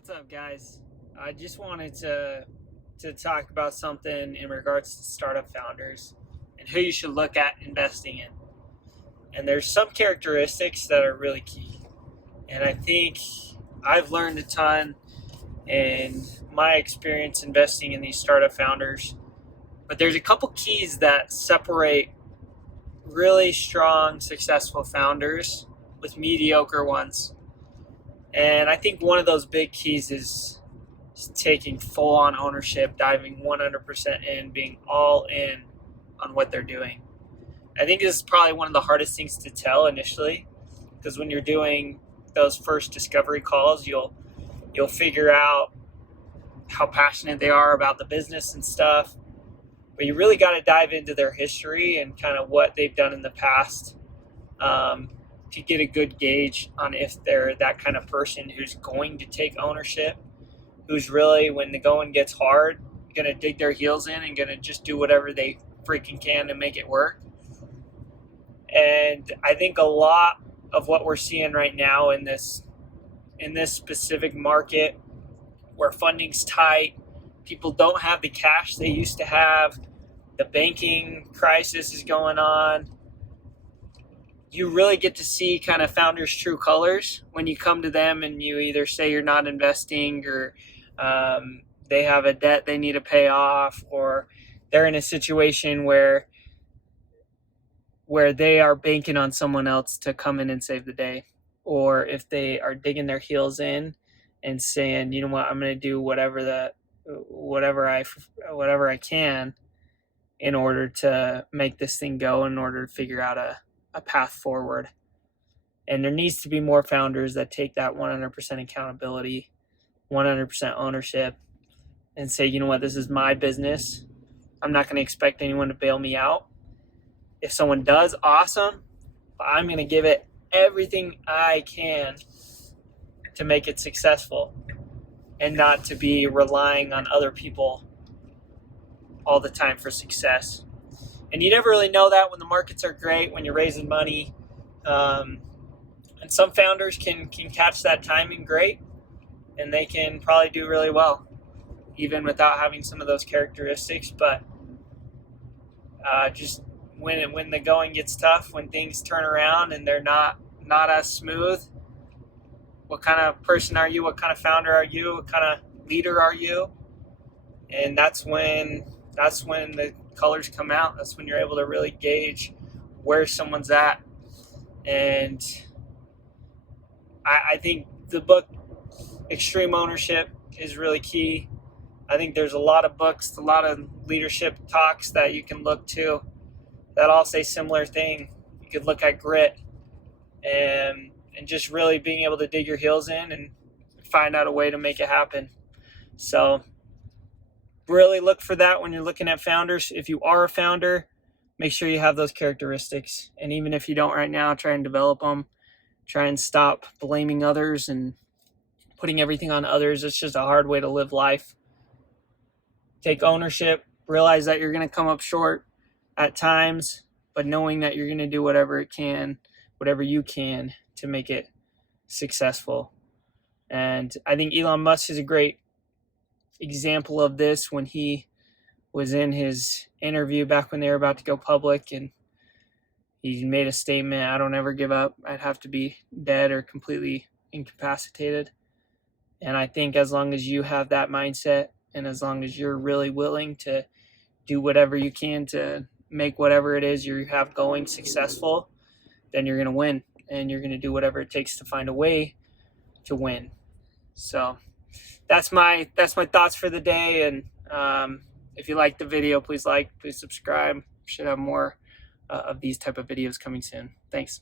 What's up, guys? I just wanted to talk about something in regards to startup founders and who you should look at investing in. And there's some characteristics that are really key. And I think I've learned a ton in my experience investing in these startup founders. But there's a couple keys that separate really strong, successful founders with mediocre ones. And I think one of those big keys is taking full on ownership, diving 100% in, being all in on what they're doing. I think this is probably one of the hardest things to tell initially, because when you're doing those first discovery calls, you'll figure out how passionate they are about the business and stuff. But you really got to dive into their history and kind of what they've done in the past to get a good gauge on if they're that kind of person who's going to take ownership, who's really, when the going gets hard, going to dig their heels in and going to just do whatever they freaking can to make it work. And I think a lot of what we're seeing right now in this specific market where funding's tight, people don't have the cash they used to have, the banking crisis is going on, you really get to see kind of founders' true colors when you come to them and you either say you're not investing, or they have a debt they need to pay off, or they're in a situation where they are banking on someone else to come in and save the day, or if they are digging their heels in and saying, you know what, I'm going to do whatever I can in order to make this thing go, in order to figure out a path forward. And there needs to be more founders that take that 100% accountability, 100% ownership, and say, you know what, this is my business. I'm not going to expect anyone to bail me out. If someone does, awesome. But I'm going to give it everything I can to make it successful, and not to be relying on other people all the time for success. And you never really know that when the markets are great, when you're raising money. And some founders can catch that timing great, and they can probably do really well, even without having some of those characteristics. But just when the going gets tough, when things turn around and they're not as smooth, what kind of person are you? What kind of founder are you? What kind of leader are you? And that's when the colors come out. That's when you're able to really gauge where someone's at. And I think the book Extreme Ownership is really key. I think there's a lot of books, a lot of leadership talks that you can look to that all say similar thing. You could look at Grit and just really being able to dig your heels in and find out a way to make it happen. So really look for that when you're looking at founders. If you are a founder, make sure you have those characteristics. And even if you don't right now, try and develop them. Try and stop blaming others and putting everything on others. It's just a hard way to live life. Take ownership. Realize that you're going to come up short at times, but knowing that you're going to do whatever you can to make it successful. And I think Elon Musk is a great example of this when he was in his interview back when they were about to go public, and he made a statement, I don't ever give up. I'd have to be dead or completely incapacitated. And I think as long as you have that mindset, and as long as you're really willing to do whatever you can to make whatever it is you have going successful, then you're going to win, and you're going to do whatever it takes to find a way to win. So that's my thoughts for the day. And if you like the video, please subscribe. Should have more of these type of videos coming soon. Thanks.